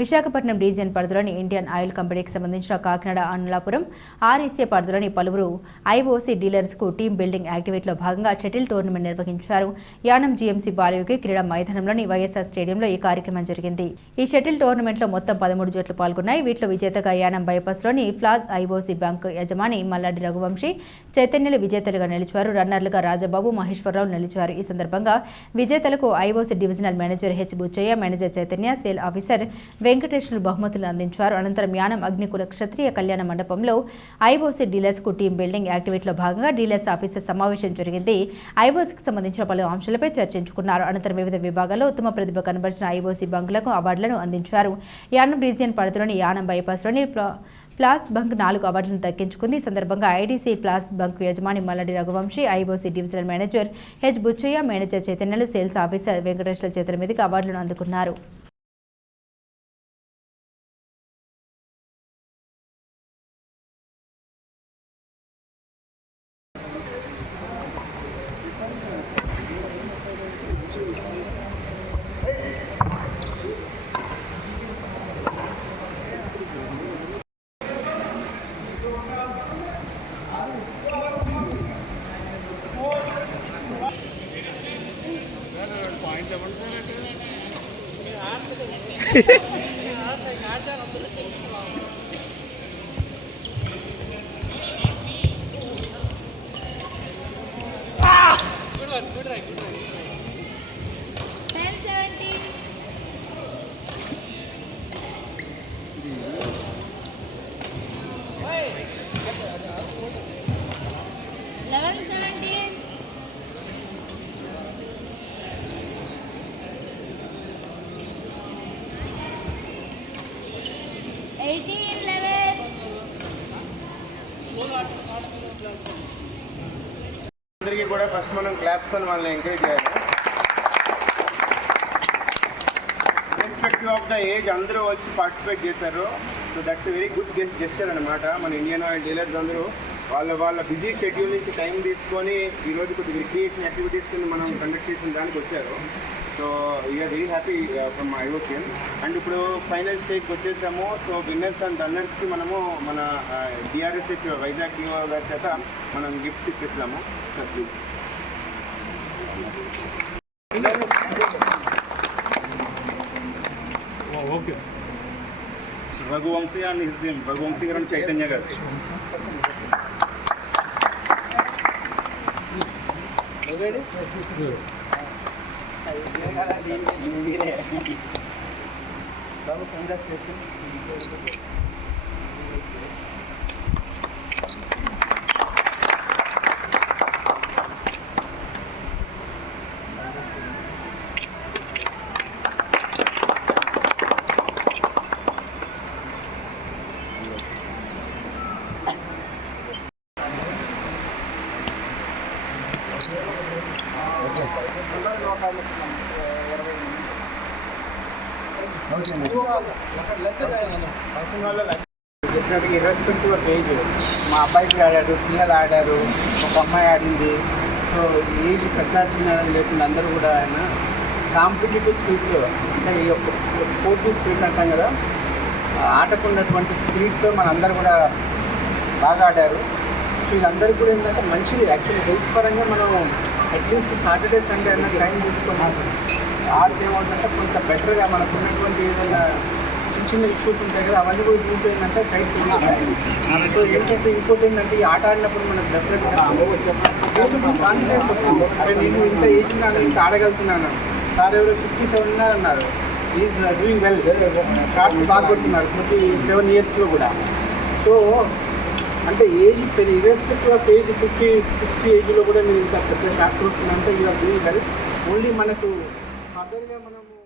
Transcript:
Visakhapatnam region పరిధిలోని Indian oil కంపెనీకి సంబంధించిన కాకినాడ అనలాపురం ఆర్ఈసీ పరిధిలోని పలువురు ఐఓసీ డీలర్స్కు టీమ్ బిల్డింగ్ యాక్టివిటీలో భాగంగా షటిల్ టోర్నమెంట్ నిర్వహించారు. యానం జీఎంసీ బాలయోగి క్రీడా మైదానంలోని వైఎస్ఆర్ స్టేడియంలో ఈ కార్యక్రమం జరిగింది. ఈ షటిల్ టోర్నమెంట్లో మొత్తం పదమూడు జట్లు పాల్గొన్నాయి. వీటిలో విజేతగా యానం బైపాస్లోని ఫ్లాజ్ ఐఓసీ బ్యాంక్ యజమాని మల్లాడి రఘువంశీ చైతన్యులు విజేతలుగా నిలిచారు. రన్నర్లుగా రాజబాబు మహేశ్వరరావు నిలిచారు. ఈ సందర్భంగా విజేతలకు IOC divisional manager H Buchaiah manager Chaitanya sale officer Venkateswaru బహుమతులు అందించారు. అనంతరం యానం అగ్నికుల క్షత్రియ కళ్యాణ మండపంలో ఐఓసీ డీలర్స్కు టీం బిల్డింగ్ యాక్టివిటీలో భాగంగా డీలర్స్ ఆఫీసర్ సమావేశం జరిగింది. ఐఓసీకి సంబంధించిన పలు అంశాలపై చర్చించుకున్నారు. అనంతరం వివిధ విభాగాల్లో ఉత్తమ ప్రతిభ కనబరిచిన ఐఓసీ బంకులకు అవార్డులను అందించారు. యానం రీజియన్ పరిధిలోని యానం బైపాస్లోని ప్లా- ప్లాస్ బంక్ నాలుగు అవార్డులను దక్కించుకుంది. ఈ సందర్భంగా ఐడీసీ ప్లాస్ బంక్ యజమాని Malladi Raghuvamshi IOC divisional manager H Buchaiah manager చైతన్యలు sales officer Venkateswara చేతుల మీదుగా అవార్డులను అందుకున్నారు. లెవెన్ సెవెంటీ అందరికీ కూడా ఫస్ట్ మనం క్లాప్స్తో వాళ్ళని ఎంకరేజ్ చేయాలి. రెస్పెక్టివ్ ఆఫ్ ద ఏజ్ అందరూ వచ్చి పార్టిసిపేట్ చేశారు. So that's very good gesture అనమాట మన ఇండియన్ ఆయిల్ డీలర్స్ అందరూ వాళ్ళ వాళ్ళ బిజీ షెడ్యూల్ నుంచి టైం తీసుకొని ఈ రోజు కొద్దిగా రిక్రియేషన్ యాక్టివిటీస్ మనం కండక్ట్ చేసిన దానికి వచ్చారు. So we are very happy from ఐఓసియన్ and ఇప్పుడు ఫైనల్ స్టేజ్కి వచ్చేసాము. సో విన్నర్స్ అండ్ రన్నర్స్కి మనము మన డిఆర్ఎస్హెచ్ వైజాగ్ టీఓ గారి చేత మనం gifts ఇప్పిస్తాము sir please okay Raghuvamshi and his name Raghuvamshi garu Chaitanya garu. Lalu. చెప్పినట్టుగా ఇర్రెస్పెక్టివ్ ఆఫ్ ఏజ్ మా అబ్బాయికి ఆడాడు పిల్లలు ఆడారు ఒక అమ్మాయి ఆడింది. సో ఏజ్ పెద్ద చిన్న లేకుండా అందరూ కూడా ఆయన కాంపిటేటివ్ స్పీడ్లో అంటే ఈ యొక్క స్పోర్టివ్ స్పీడ్ అంటాం కదా ఆ ఆటకున్నటువంటి స్పీడ్తో మనందరూ కూడా బాగా ఆడారు. సో వీళ్ళందరూ కూడా ఏంటంటే మంచిది. యాక్చువల్లీ హెల్త్ పరంగా మనం అట్లీస్ట్ సాటర్డే సండే అన్న టైం తీసుకొని ఆడితే ఏమవుతుందంటే కొంత బెటర్గా మనకు ఉన్నటువంటి ఏదైనా చిన్న చిన్న ఇష్యూస్ ఉంటాయి కదా అవన్నీ కూడా దీంట్లో ఏంటంటే సైడ్ సో ఏంటంటే ఇంకోటి ఏంటంటే ఈ ఆట ఆడినప్పుడు మనకు డెఫినెట్గా కాన్ఫిడెన్స్ వస్తుంది అరే నేను ఇంత ఏజ్ నాకు ఇంకా ఆడగలుగుతున్నాను సార్ ఎవరో ఫిఫ్టీ సెవెన్ అన్నారు ఈజ్ డూయింగ్ వెల్ షార్ట్స్ బాగా కొడుతున్నారు. ప్రతి సెవెన్ ఇయర్స్లో కూడా. సో అంటే ఏజ్ పెరిగి irrespective of age fifty sixty ఏజ్లో కూడా మీరు ఇంత పెద్ద షార్ట్స్ ఉంటుందంటే అంటే ఓన్లీ మనకు ఫర్దర్గా మనము